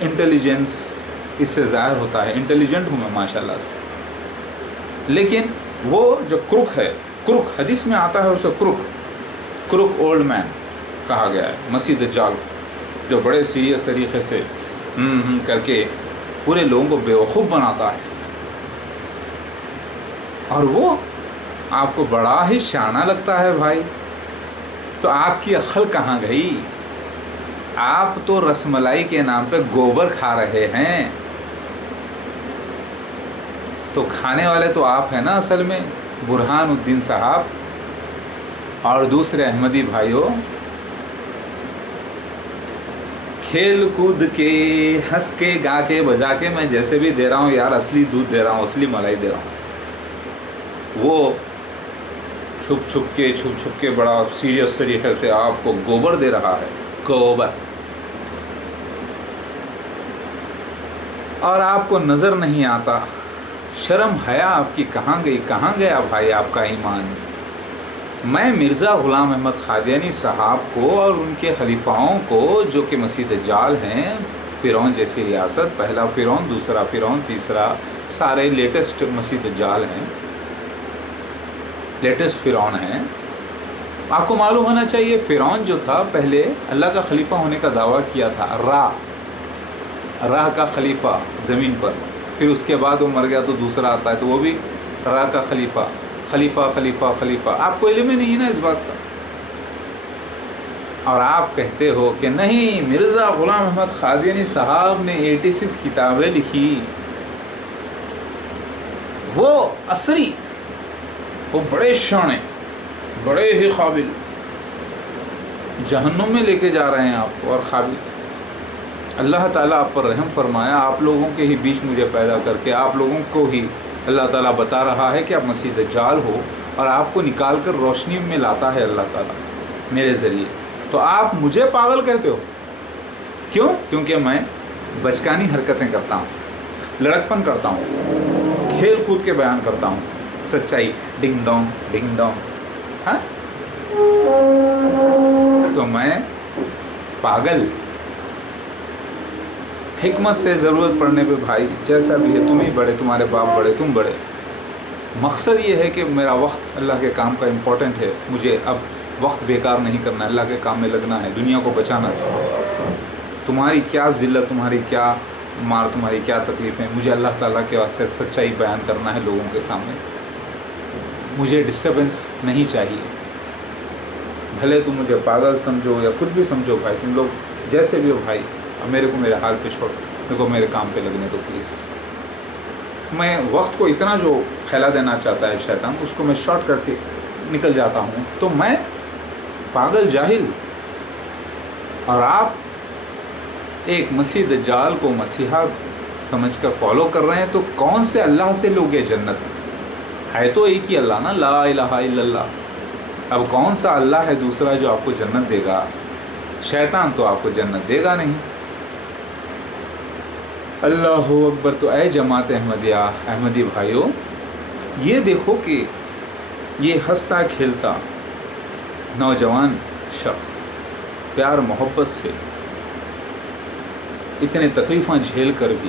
Intelligence اس سے ظاہر ہوتا ہے، انٹیلیجنٹ ہوں میں ماشاءاللہ سے، لیکن وہ جو کرک ہے، کرک حدیث میں آتا ہے اسے کرک اولڈ مین کہا گیا ہے، مسیح دجال، جو بڑے سیریس طریقے سے کر کے پورے لوگوں کو بیوقوف بناتا ہے، اور وہ آپ کو بڑا ہی شانہ لگتا ہے بھائی، تو آپ کی عقل کہاں گئی؟ آپ تو رس ملائی کے نام پہ گوبر کھا رہے ہیں، تو کھانے والے تو آپ ہیں نا اصل میں، برہان الدین صاحب اور دوسرے احمدی بھائیوں۔ کھیل کود کے، ہنس کے، گا کے، بجا کے میں جیسے بھی دے رہا ہوں یار، اصلی دودھ دے رہا ہوں، اصلی ملائی دے رہا ہوں، وہ چھپ چھپ کے بڑا سیریس طریقے سے آپ کو گوبر دے رہا ہے، گوبر، اور آپ کو نظر نہیں آتا۔ شرم حیا آپ کی کہاں گئی؟ کہاں گیا بھائی آپ کا ایمان؟ میں مرزا غلام احمد قادیانی صاحب کو اور ان کے خلیفاؤں کو، جو کہ مسیح دجال ہیں، فرعون جیسی ریاست، پہلا فرعون، دوسرا فرعون، تیسرا، سارے لیٹسٹ مسیح دجال ہیں، لیٹسٹ فرعون ہیں۔ آپ کو معلوم ہونا چاہیے فرعون جو تھا پہلے اللہ کا خلیفہ ہونے کا دعویٰ کیا تھا، راہ کا خلیفہ زمین پر، پھر اس کے بعد وہ مر گیا تو دوسرا آتا ہے تو وہ بھی راہ کا خلیفہ، خلیفہ۔ آپ کو علم ہی نہیں ہے نا اس بات کا، اور آپ کہتے ہو کہ نہیں، مرزا غلام احمد قادیانی صاحب نے 86 کتابیں لکھی، وہ اصلی، وہ بڑے شانے، بڑے ہی قابل، جہنم میں لے کے جا رہے ہیں آپ کو، اور قابل۔ اللہ تعالیٰ آپ پر رحم فرمایا، آپ لوگوں کے ہی بیچ مجھے پیدا کر کے آپ لوگوں کو ہی اللہ تعالیٰ بتا رہا ہے کہ آپ مسیح دجال ہو، اور آپ کو نکال کر روشنی میں لاتا ہے اللہ تعالیٰ میرے ذریعے، تو آپ مجھے پاگل کہتے ہو کیوں؟ کیونکہ میں بچکانی حرکتیں کرتا ہوں، لڑکپن کرتا ہوں، کھیل کود کے بیان کرتا ہوں، سچائی، ڈنگ ڈونگ، ہاں، تو میں پاگل؟ حکمت سے ضرورت پڑنے پہ بھائی جیسا بھی ہے، تم ہی بڑے، تمہارے باپ بڑے، تم بڑے، مقصد یہ ہے کہ میرا وقت اللہ کے کام کا امپورٹنٹ ہے، مجھے اب وقت بیکار نہیں کرنا، اللہ کے کام میں لگنا ہے، دنیا کو بچانا ہے۔ تمہاری کیا ذلت، تمہاری کیا مار، تمہاری کیا تکلیفیں، مجھے اللہ تعالیٰ کے واسطے سچائی بیان کرنا ہے لوگوں کے سامنے، مجھے ڈسٹربنس نہیں چاہیے، بھلے تم مجھے پاگل سمجھو یا خود بھی سمجھو بھائی، تم لوگ جیسے بھی ہو بھائی، میرے کو میرے حال پہ چھوڑ، میرے کو میرے کام پہ لگنے دو پلیز۔ میں وقت کو اتنا جو پھیلا دینا چاہتا ہے شیطان، اس کو میں شارٹ کر کے نکل جاتا ہوں، تو میں پاگل جاہل، اور آپ ایک مسیح دجال کو مسیحا سمجھ کر فالو کر رہے ہیں، تو کون سے اللہ سے لوگے جنت؟ ہے تو ایک ہی اللہ نا، لا الہ الا اللہ، اب کون سا اللہ ہے دوسرا جو آپ کو جنت دے گا؟ شیطان تو آپ کو جنت دے گا نہیں۔ اللہ اکبر۔ تو اے جماعت احمدیہ، احمدی بھائیوں، یہ دیکھو کہ یہ ہنستا کھیلتا نوجوان شخص پیار محبت سے اتنے تکلیفیں جھیل کر بھی،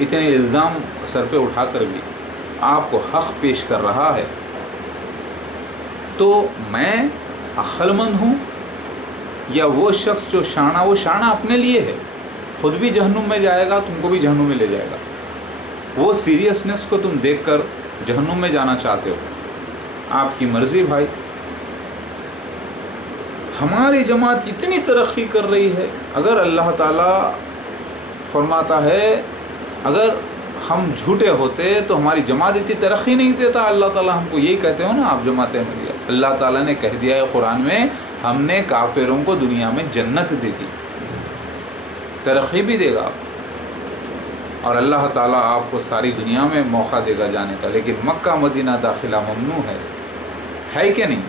اتنے الزام سر پہ اٹھا کر بھی آپ کو حق پیش کر رہا ہے، تو میں عقل مند ہوں یا وہ شخص جو شانہ؟ وہ شانہ اپنے لیے ہے، خود بھی جہنم میں جائے گا، تم کو بھی جہنم میں لے جائے گا۔ وہ سیریسنس کو تم دیکھ کر جہنم میں جانا چاہتے ہو، آپ کی مرضی بھائی۔ ہماری جماعت اتنی ترقی کر رہی ہے، اگر اللہ تعالیٰ فرماتا ہے اگر ہم جھوٹے ہوتے تو ہماری جماعت اتنی ترقی نہیں دیتا، اللہ تعالیٰ ہم کو یہی کہتے ہو نا آپ جماعت احمدیہ، اللہ تعالیٰ نے کہہ دیا ہے قرآن میں، ہم نے کافروں کو دنیا میں جنت دے دی، ترقی بھی دے گا، اور اللہ تعالیٰ آپ کو ساری دنیا میں موقع دے گا جانے کا، لیکن مکہ مدینہ داخلہ ممنوع ہے کہ نہیں؟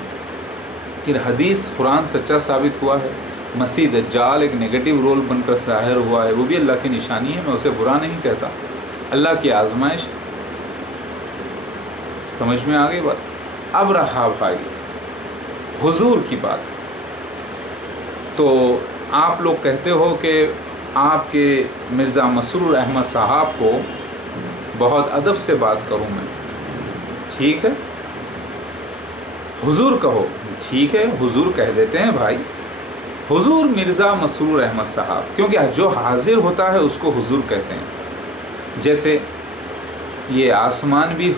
پھر حدیث قرآن سچا ثابت ہوا ہے، مسیح دجال ایک نیگیٹو رول بن کر ظاہر ہوا ہے، وہ بھی اللہ کی نشانی ہے، میں اسے برا نہیں کہتا، اللہ کی آزمائش۔ سمجھ میں آ گئی بات؟ اب رہا بھائی حضور کی بات، تو آپ لوگ کہتے ہو کہ آپ کے مرزا مسرور احمد صاحب کو بہت ادب سے بات کروں میں، ٹھیک ہے؟ حضور کہو، ٹھیک ہے حضور کہہ دیتے ہیں بھائی، حضور مرزا مسرور احمد صاحب، کیونکہ جو حاضر ہوتا ہے اس کو حضور کہتے ہیں۔ جیسے یہ آسمان بھی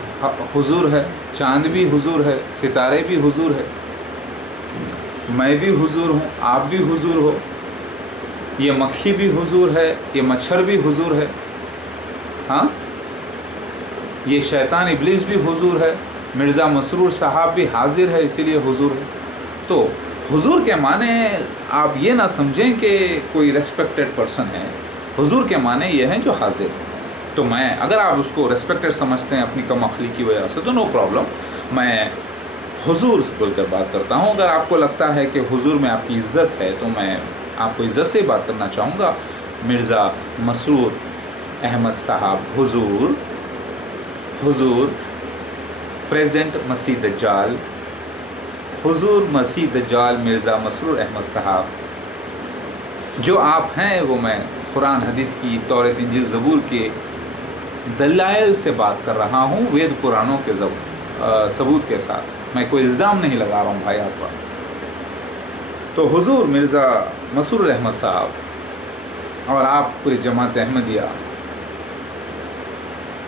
حضور ہے، چاند بھی حضور ہے، ستارے بھی حضور ہے، میں بھی حضور ہوں، آپ بھی حضور ہو، یہ مکھی بھی حضور ہے، یہ مچھر بھی حضور ہے، ہاں یہ شیطان ابلیس بھی حضور ہے، مرزا مسرور صاحب بھی حاضر ہے اسی لیے حضور ہے۔ تو حضور کے معنی آپ یہ نہ سمجھیں کہ کوئی ریسپیکٹڈ پرسن ہے، حضور کے معنی یہ ہیں جو حاضر ہے۔ تو میں اگر آپ اس کو ریسپیکٹڈ سمجھتے ہیں اپنی کم عقلی کی وجہ سے تو نو پرابلم، میں حضور بول کر بات کرتا ہوں۔ اگر آپ کو لگتا ہے کہ حضور میں آپ کی عزت ہے تو میں آپ کو عزت سے بات کرنا چاہوں گا۔ مرزا مسرور احمد صاحب حضور، حضور پریزنٹ مسیح دجال، حضور مسیح دجال مرزا مسرور احمد صاحب جو آپ ہیں وہ میں قرآن حدیث کی، تورات انجیل زبور کے دلائل سے بات کر رہا ہوں، وید پرانوں کے ثبوت کے ساتھ، میں کوئی الزام نہیں لگا رہا ہوں بھائی آپ پر۔ تو حضور مرزا مسرور احمد صاحب اور آپ پوری جماعت احمدیہ،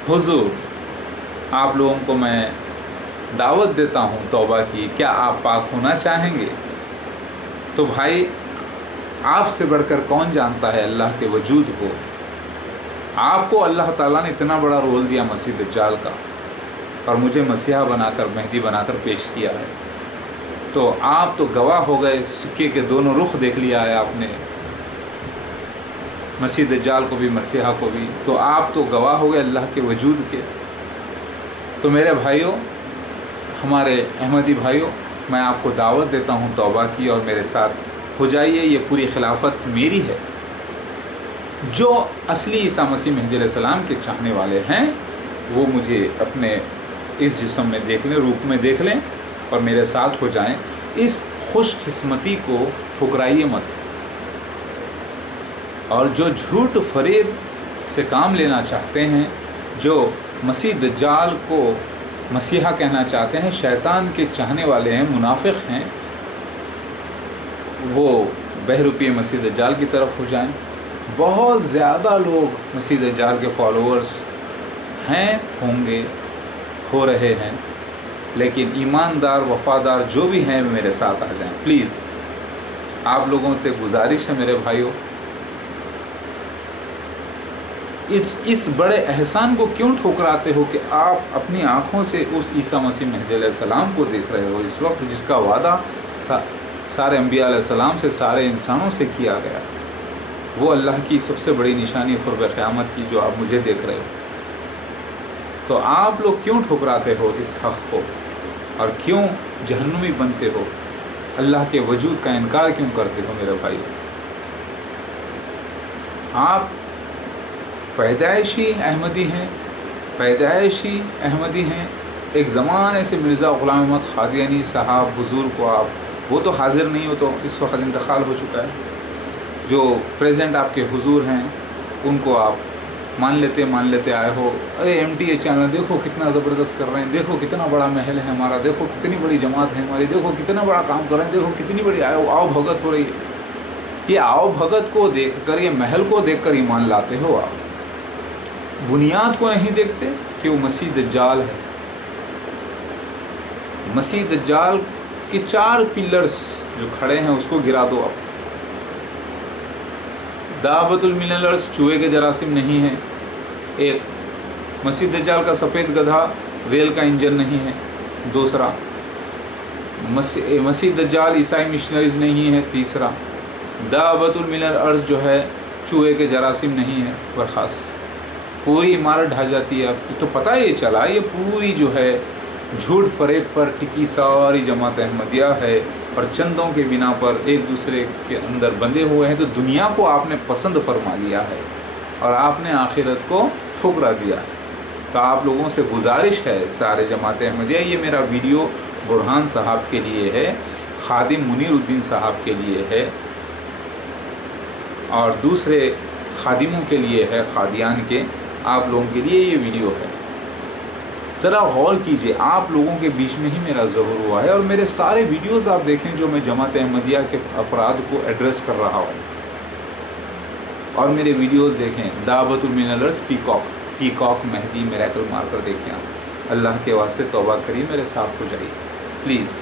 حضور آپ لوگوں کو میں دعوت دیتا ہوں توبہ کی، کیا آپ پاک ہونا چاہیں گے؟ تو بھائی آپ سے بڑھ کر کون جانتا ہے اللہ کے وجود کو؟ آپ کو اللہ تعالیٰ نے اتنا بڑا رول دیا مسیح دجال کا، اور مجھے مسیحا بنا کر، مہدی بنا کر پیش کیا ہے، تو آپ تو گواہ ہو گئے، سکے کے دونوں رخ دیکھ لیا ہے آپ نے، مسیح دجال کو بھی مسیحا کو بھی، تو آپ تو گواہ ہو گئے اللہ کے وجود کے۔ تو میرے بھائیوں، ہمارے احمدی بھائیوں، میں آپ کو دعوت دیتا ہوں توبہ کی، اور میرے ساتھ ہو جائیے، یہ پوری خلافت میری ہے۔ جو اصلی عیسیٰ مسیح مہدی علیہ السلام کے چاہنے والے ہیں وہ مجھے اپنے اس جسم میں دیکھ لیں، روپ میں دیکھ لیں اور میرے ساتھ ہو جائیں۔ اس خوش قسمتی کو ٹھکرائیے مت، اور جو جھوٹ فریب سے کام لینا چاہتے ہیں، جو مسیح دجال کو مسیحا کہنا چاہتے ہیں، شیطان کے چاہنے والے ہیں، منافق ہیں، وہ بہروپی مسیح دجال کی طرف ہو جائیں۔ بہت زیادہ لوگ مسیح دجال کے فالوورز ہیں، ہوں گے، ہو رہے ہیں، لیکن ایماندار وفادار جو بھی ہیں میرے ساتھ آ جائیں پلیز۔ آپ لوگوں سے گزارش ہے میرے بھائیوں، اس بڑے احسان کو کیوں ٹھکراتے ہو کہ آپ اپنی آنکھوں سے اس عیسیٰ مسیح مہدی علیہ السلام کو دیکھ رہے ہو اس وقت، جس کا وعدہ سارے انبیاء علیہ السلام سے، سارے انسانوں سے کیا گیا، وہ اللہ کی سب سے بڑی نشانی قرب قیامت کی جو آپ مجھے دیکھ رہے ہو۔ تو آپ لوگ کیوں ٹھکراتے ہو اس حق کو، اور کیوں جہنمی بنتے ہو، اللہ کے وجود کا انکار کیوں کرتے ہو میرے بھائی؟ آپ پیدائشی احمدی ہیں، پیدائشی احمدی ہیں۔ ایک زمانے سے مرزا غلام احمد قادیانی صاحب حضور کو آپ، وہ تو حاضر نہیں ہو، تو اس وقت انتقال ہو چکا ہے، جو پریزنٹ آپ کے حضور ہیں ان کو آپ مان لیتے آئے ہو۔ ارے ایم ٹی اے چینل دیکھو کتنا زبردست کر رہے ہیں، دیکھو کتنا بڑا محل ہے ہمارا، دیکھو کتنی بڑی جماعت ہے ہماری، دیکھو کتنا بڑا کام کر رہے ہیں، دیکھو کتنی بڑی آؤ بھگت ہو رہی ہے۔ یہ آؤ بھگت کو دیکھ کر، یہ محل کو دیکھ کر ایمان لاتے ہو آپ، بنیاد کو نہیں دیکھتے کہ وہ مسیح دجال ہے۔ مسیح دجال کے 4 پلرز جو کھڑے ہیں اس کو گرا دو آپ۔ دعوت المن الارض چوہے کے جراثیم نہیں ہے، ایک مسیح دجال کا سفید گدھا ریل کا انجن نہیں ہے، دوسرا مسیح دجال عیسائی مشنریز نہیں ہے، تیسرا دعوت المن الارض جو ہے چوہے کے جراثیم نہیں ہے، برخاست پوری عمارت ڈھا جاتی ہے۔ اب تو پتہ یہ چلا یہ پوری جو ہے جھوٹ فریب پر ٹکی ساری جماعت احمدیہ ہے، اور چندوں کے بنا پر ایک دوسرے کے اندر بندھے ہوئے ہیں۔ تو دنیا کو آپ نے پسند فرما لیا ہے اور آپ نے آخرت کو ٹھکرا دیا۔ تو آپ لوگوں سے گزارش ہے سارے جماعت احمدیہ، یہ میرا ویڈیو برہان صاحب کے لیے ہے، خادم منیر الدین صاحب کے لیے ہے، اور دوسرے خادموں کے لیے ہے، قادیان کے آپ لوگوں کے لیے یہ ویڈیو ہے۔ ذرا غور کیجئے، آپ لوگوں کے بیچ میں ہی میرا ظہور ہوا ہے، اور میرے سارے ویڈیوز آپ دیکھیں جو میں جماعت احمدیہ کے افراد کو ایڈریس کر رہا ہوں، اور میرے ویڈیوز دیکھیں، دعوت من الارض پیکاک مہدی میریکل مارکر دیکھیں آپ۔ اللہ کے واسطے توبہ کریے، میرے ساتھ ہو جائیے پلیز۔